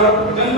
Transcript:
melhor,